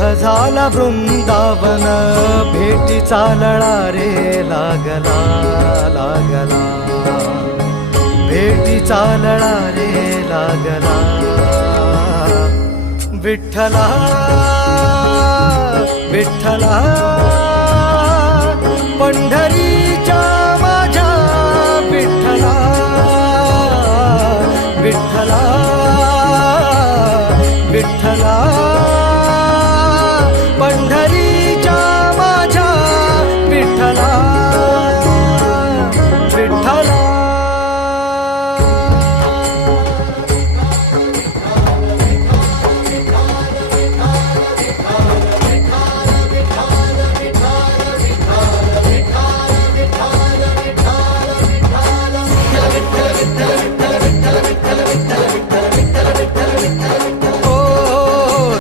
झाला वृंदावन. भेटीचा लळा रे लागला लागला. भेटीचा लळा रे लागला. विठ्ठला विठ्ठला पंढरीच्या माझ्या विठ्ठला विठ्ठला विठ्ठला.